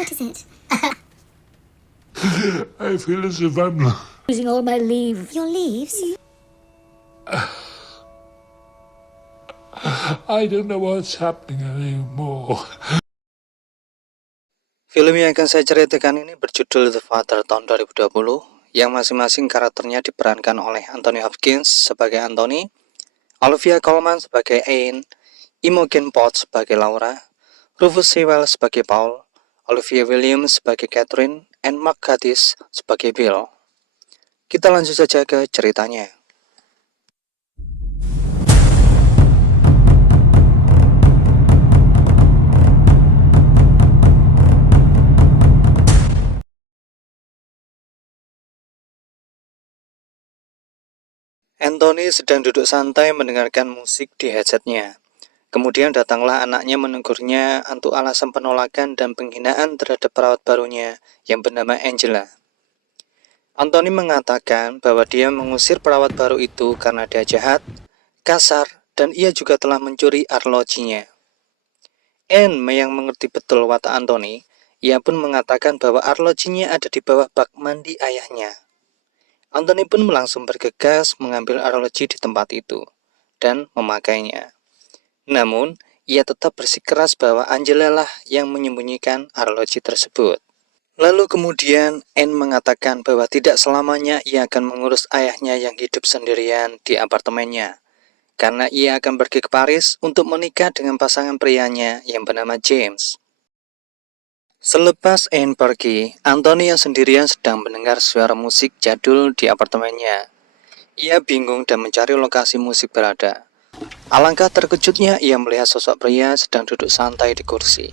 What is it? I feel as if I'm Losing all my leave. Your leaves? I don't know what's happening anymore. Film yang akan saya ceritakan ini berjudul The Father tahun 2020, yang masing-masing karakternya diperankan oleh Anthony Hopkins sebagai Anthony, Olivia Colman sebagai Anne, Imogen Poots sebagai Laura, Rufus Sewell sebagai Paul, Olivia Williams sebagai Catherine, and Mark Gatiss sebagai Bill. Kita lanjut saja ke ceritanya. Anthony sedang duduk santai mendengarkan musik di headsetnya. Kemudian datanglah anaknya menegurnya untuk alasan penolakan dan penghinaan terhadap perawat barunya yang bernama Angela. Anthony mengatakan bahwa dia mengusir perawat baru itu karena dia jahat, kasar, dan ia juga telah mencuri arlojinya. Anne yang mengerti betul watak Anthony, ia pun mengatakan bahwa arlojinya ada di bawah bak mandi ayahnya. Anthony pun langsung bergegas mengambil arloji di tempat itu dan memakainya. Namun, ia tetap bersikeras bahwa Angela lah yang menyembunyikan arloji tersebut. Lalu kemudian Anne mengatakan bahwa tidak selamanya ia akan mengurus ayahnya yang hidup sendirian di apartemennya, karena ia akan pergi ke Paris untuk menikah dengan pasangan prianya yang bernama James. Selepas Anne pergi, Anthony yang sendirian sedang mendengar suara musik jadul di apartemennya. Ia bingung dan mencari lokasi musik berada. Alangkah terkejutnya ia melihat sosok pria sedang duduk santai di kursi.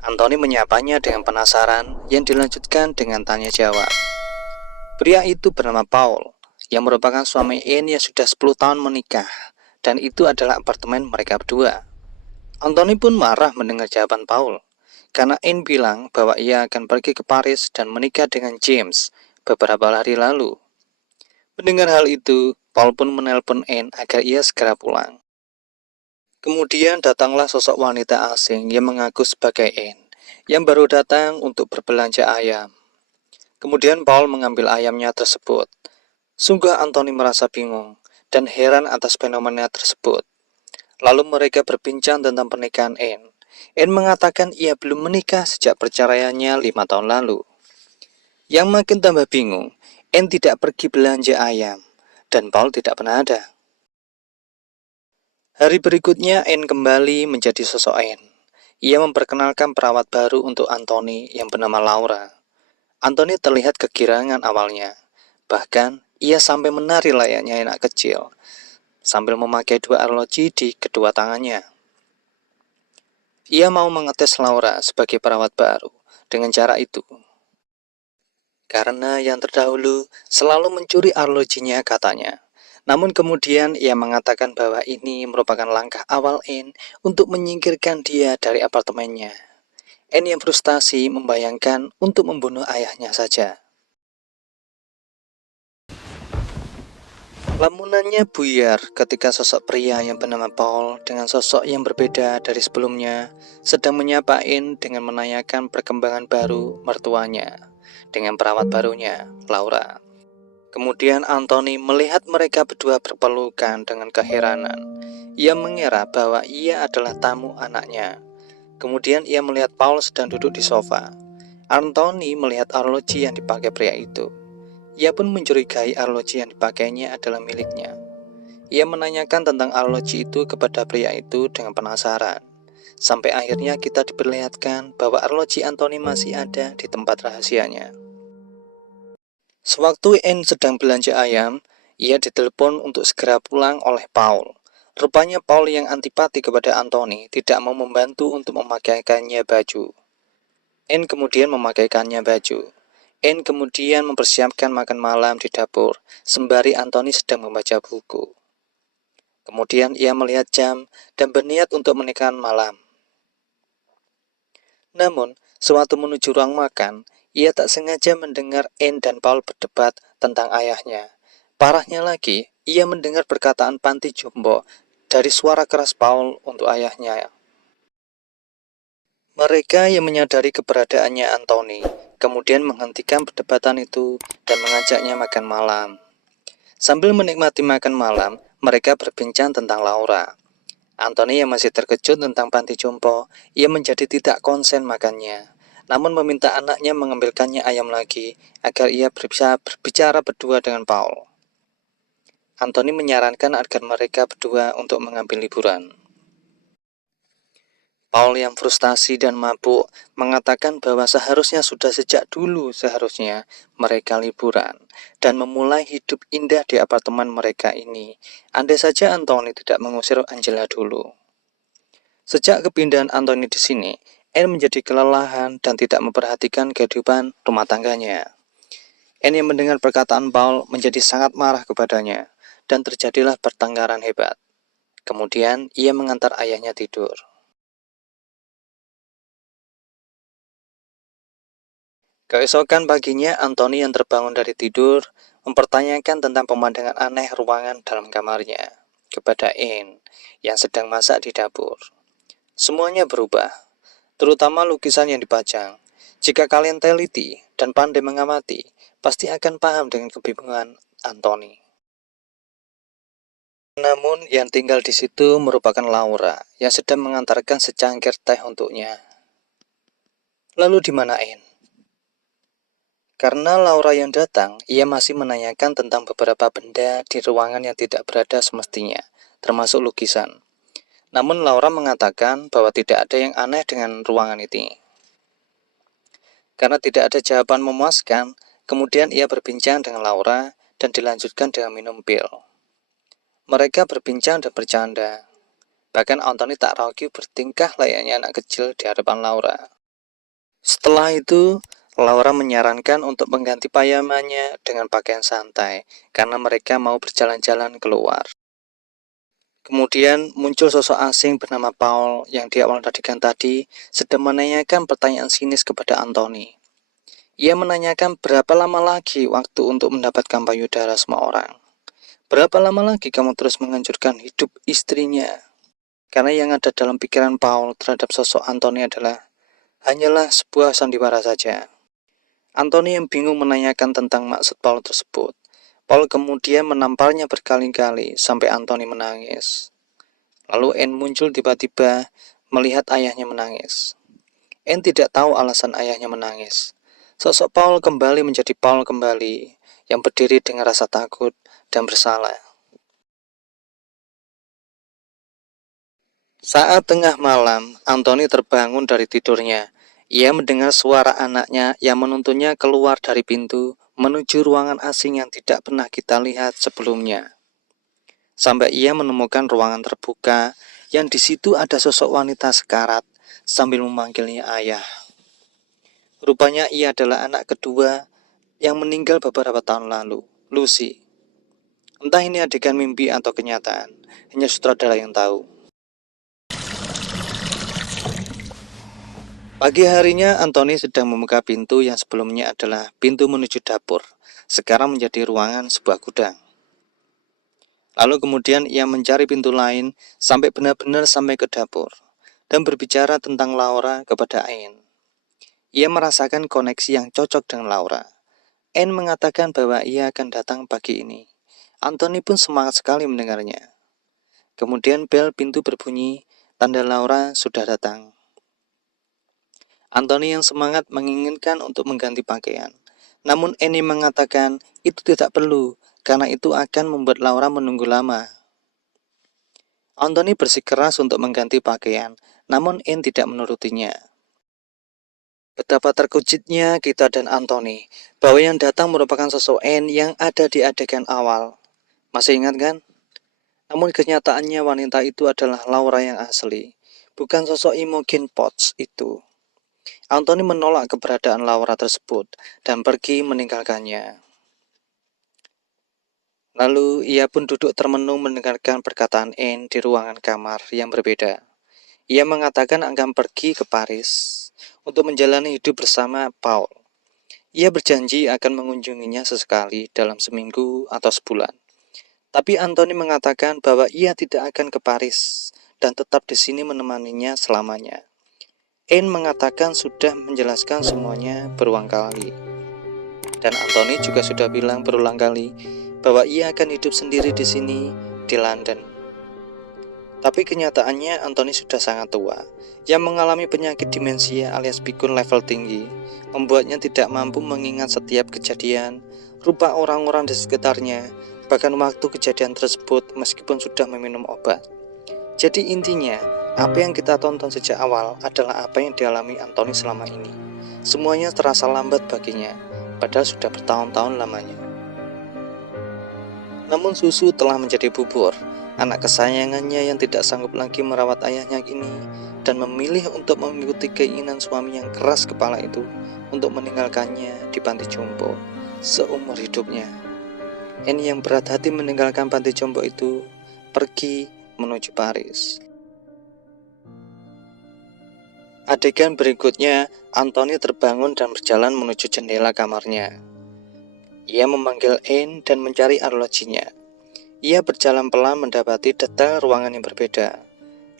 Anthony menyapanya dengan penasaran yang dilanjutkan dengan tanya jawab. Pria itu bernama Paul, yang merupakan suami Anne yang sudah 10 tahun menikah, dan itu adalah apartemen mereka berdua. Anthony pun marah mendengar jawaban Paul, karena Anne bilang bahwa ia akan pergi ke Paris dan menikah dengan James beberapa hari lalu. Mendengar hal itu, Paul pun menelpon Anne agar ia segera pulang. Kemudian datanglah sosok wanita asing yang mengaku sebagai Anne, yang baru datang untuk berbelanja ayam. Kemudian Paul mengambil ayamnya tersebut. Sungguh Anthony merasa bingung dan heran atas fenomena tersebut. Lalu mereka berbincang tentang pernikahan Anne. Anne mengatakan ia belum menikah sejak perceraiannya 5 tahun lalu. Yang makin tambah bingung, Anne tidak pergi belanja ayam, dan Paul tidak pernah ada. Hari berikutnya Anne kembali menjadi sosok Anne. Ia memperkenalkan perawat baru untuk Anthony yang bernama Laura. Anthony terlihat kegirangan awalnya. Bahkan ia sampai menari layaknya anak kecil, sambil memakai 2 arloji di kedua tangannya. Ia mau mengetes Laura sebagai perawat baru dengan cara itu. Karena yang terdahulu selalu mencuri arlojinya katanya. Namun kemudian ia mengatakan bahwa ini merupakan langkah awal Anne untuk menyingkirkan dia dari apartemennya. Anne yang frustasi membayangkan untuk membunuh ayahnya saja. Lamunannya buyar ketika sosok pria yang bernama Paul dengan sosok yang berbeda dari sebelumnya sedang menyapa Anne dengan menanyakan perkembangan baru mertuanya dengan perawat barunya, Laura. Kemudian Anthony melihat mereka berdua berpelukan dengan keheranan. Ia mengira bahwa ia adalah tamu anaknya. Kemudian ia melihat Paul sedang duduk di sofa. Anthony melihat arloji yang dipakai pria itu. Ia pun mencurigai arloji yang dipakainya adalah miliknya. Ia menanyakan tentang arloji itu kepada pria itu dengan penasaran. Sampai akhirnya kita diperlihatkan bahwa arloji Anthony masih ada di tempat rahasianya. Sewaktu Anne sedang belanja ayam, ia ditelepon untuk segera pulang oleh Paul. Rupanya Paul yang antipati kepada Anthony tidak mau membantu untuk memakaikannya baju. Anne kemudian memakaikannya baju. Anne kemudian mempersiapkan makan malam di dapur, sembari Anthony sedang membaca buku. Kemudian ia melihat jam dan berniat untuk menikah malam. Namun, sewaktu menuju ruang makan, ia tak sengaja mendengar Anne dan Paul berdebat tentang ayahnya. Parahnya lagi, ia mendengar perkataan panti jompo dari suara keras Paul untuk ayahnya. Mereka yang menyadari keberadaannya Anthony kemudian menghentikan perdebatan itu dan mengajaknya makan malam. Sambil menikmati makan malam, mereka berbincang tentang Laura. Anthony yang masih terkejut tentang panti jompo, ia menjadi tidak konsen makannya, namun meminta anaknya mengambilkannya ayam lagi agar ia bisa berbicara berdua dengan Paul. Anthony menyarankan agar mereka berdua untuk mengambil liburan. Paul yang frustasi dan mabuk mengatakan bahwa sudah sejak dulu mereka liburan dan memulai hidup indah di apartemen mereka ini. Andai saja Anthony tidak mengusir Angela dulu. Sejak kepindahan Anthony di sini, Anne menjadi kelelahan dan tidak memperhatikan kehidupan rumah tangganya. Anne yang mendengar perkataan Paul menjadi sangat marah kepadanya dan terjadilah pertengkaran hebat. Kemudian ia mengantar ayahnya tidur. Keesokan paginya, Anthony yang terbangun dari tidur mempertanyakan tentang pemandangan aneh ruangan dalam kamarnya kepada Anne yang sedang masak di dapur. Semuanya berubah, terutama lukisan yang dipajang. Jika kalian teliti dan pandai mengamati, pasti akan paham dengan kebingungan Anthony. Namun yang tinggal di situ merupakan Laura yang sedang mengantarkan secangkir teh untuknya. Lalu di mana Anne? Karena Laura yang datang, ia masih menanyakan tentang beberapa benda di ruangan yang tidak berada semestinya, termasuk lukisan. Namun Laura mengatakan bahwa tidak ada yang aneh dengan ruangan ini. Karena tidak ada jawaban memuaskan, kemudian ia berbincang dengan Laura dan dilanjutkan dengan minum pil. Mereka berbincang dan bercanda. Bahkan Anthony tak ragu bertingkah layaknya anak kecil di hadapan Laura. Setelah itu, Laura menyarankan untuk mengganti payamannya dengan pakaian santai karena mereka mau berjalan-jalan keluar. Kemudian muncul sosok asing bernama Paul yang di awal adegan tadi sedang menanyakan pertanyaan sinis kepada Anthony. Ia menanyakan berapa lama lagi waktu untuk mendapatkan payudara semua orang. Berapa lama lagi kamu terus menghancurkan hidup istrinya? Karena yang ada dalam pikiran Paul terhadap sosok Anthony adalah hanyalah sebuah sandiwara saja. Anthony yang bingung menanyakan tentang maksud Paul tersebut. Paul kemudian menamparnya berkali-kali sampai Anthony menangis. Lalu Anne muncul tiba-tiba melihat ayahnya menangis. Anne tidak tahu alasan ayahnya menangis. Sosok Paul kembali menjadi Paul kembali, yang berdiri dengan rasa takut dan bersalah. Saat tengah malam, Anthony terbangun dari tidurnya. Ia mendengar suara anaknya yang menuntunnya keluar dari pintu menuju ruangan asing yang tidak pernah kita lihat sebelumnya. Sampai ia menemukan ruangan terbuka yang di situ ada sosok wanita sekarat sambil memanggilnya ayah. Rupanya ia adalah anak kedua yang meninggal beberapa tahun lalu, Lucy. Entah ini adegan mimpi atau kenyataan, hanya sutradara yang tahu. Pagi harinya, Anthony sedang membuka pintu yang sebelumnya adalah pintu menuju dapur, sekarang menjadi ruangan sebuah gudang. Lalu kemudian ia mencari pintu lain sampai benar-benar sampai ke dapur, dan berbicara tentang Laura kepada Anne. Ia merasakan koneksi yang cocok dengan Laura. Anne mengatakan bahwa ia akan datang pagi ini. Anthony pun semangat sekali mendengarnya. Kemudian bel pintu berbunyi, tanda Laura sudah datang. Anthony yang semangat menginginkan untuk mengganti pakaian. Namun Annie mengatakan itu tidak perlu, karena itu akan membuat Laura menunggu lama. Anthony bersikeras untuk mengganti pakaian, namun Anne tidak menurutinya. Betapa terkejutnya kita dan Anthony, bahwa yang datang merupakan sosok Anne yang ada di adegan awal. Masih ingat kan? Namun kenyataannya wanita itu adalah Laura yang asli, bukan sosok Imogen Potts itu. Anthony menolak keberadaan Laura tersebut dan pergi meninggalkannya. Lalu ia pun duduk termenung mendengarkan perkataan Anne di ruangan kamar yang berbeda. Ia mengatakan akan pergi ke Paris untuk menjalani hidup bersama Paul. Ia berjanji akan mengunjunginya sesekali dalam seminggu atau sebulan. Tapi Anthony mengatakan bahwa ia tidak akan ke Paris dan tetap di sini menemaninya selamanya. Anne mengatakan sudah menjelaskan semuanya berulang kali. Dan Anthony juga sudah bilang berulang kali bahwa ia akan hidup sendiri di sini, di London. Tapi kenyataannya Anthony sudah sangat tua, yang mengalami penyakit demensia alias pikun level tinggi, membuatnya tidak mampu mengingat setiap kejadian, rupa orang-orang di sekitarnya, bahkan waktu kejadian tersebut meskipun sudah meminum obat. Jadi intinya, apa yang kita tonton sejak awal adalah apa yang dialami Anthony selama ini. Semuanya terasa lambat baginya, padahal sudah bertahun-tahun lamanya. Namun susu telah menjadi bubur, anak kesayangannya yang tidak sanggup lagi merawat ayahnya ini, dan memilih untuk mengikuti keinginan suami yang keras kepala itu untuk meninggalkannya di panti jompo seumur hidupnya. Anne yang berat hati meninggalkan panti jompo itu pergi menuju Paris. Adegan berikutnya, Anthony terbangun dan berjalan menuju jendela kamarnya. Ia memanggil Anne dan mencari arlojinya. Ia berjalan pelan mendapati detail ruangan yang berbeda.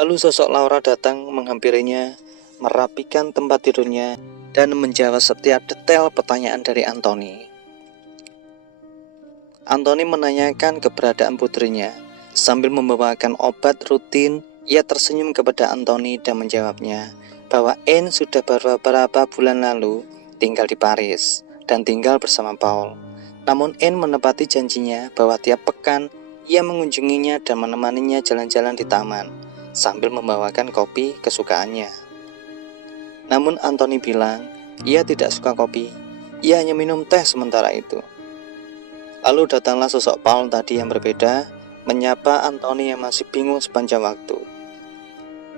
Lalu sosok Laura datang menghampirinya, merapikan tempat tidurnya, dan menjawab setiap detail pertanyaan dari Anthony. Anthony menanyakan keberadaan putrinya. Sambil membawakan obat rutin, ia tersenyum kepada Anthony dan menjawabnya bahwa Anne sudah beberapa bulan lalu tinggal di Paris dan tinggal bersama Paul. Namun Anne menepati janjinya bahwa tiap pekan ia mengunjunginya dan menemaninya jalan-jalan di taman sambil membawakan kopi kesukaannya. Namun Anthony bilang ia tidak suka kopi, ia hanya minum teh sementara itu. Lalu datanglah sosok Paul tadi yang berbeda, menyapa Anthony yang masih bingung sepanjang waktu.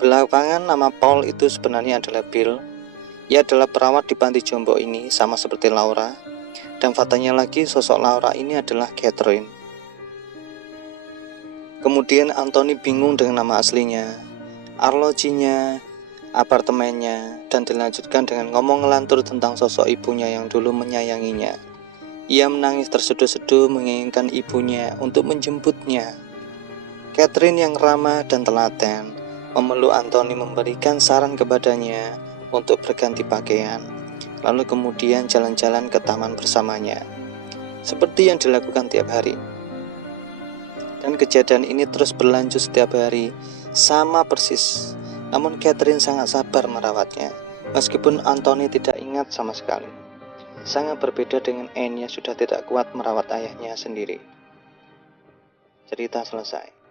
Belakangan nama Paul itu sebenarnya adalah Bill. Ia adalah perawat di panti jompo ini sama seperti Laura. Dan faktanya lagi sosok Laura ini adalah Catherine. Kemudian Anthony bingung dengan nama aslinya, arlojinya, apartemennya, dan dilanjutkan dengan ngomong ngelantur tentang sosok ibunya yang dulu menyayanginya. Ia menangis terseduh-seduh menginginkan ibunya untuk menjemputnya. Catherine yang ramah dan telaten memeluk Anthony, memberikan saran kepadanya untuk berganti pakaian, lalu kemudian jalan-jalan ke taman bersamanya, seperti yang dilakukan tiap hari. Dan kejadian ini terus berlanjut setiap hari, sama persis. Namun Catherine sangat sabar merawatnya, meskipun Anthony tidak ingat sama sekali. Sangat berbeda dengan Anne yang sudah tidak kuat merawat ayahnya sendiri. Cerita selesai.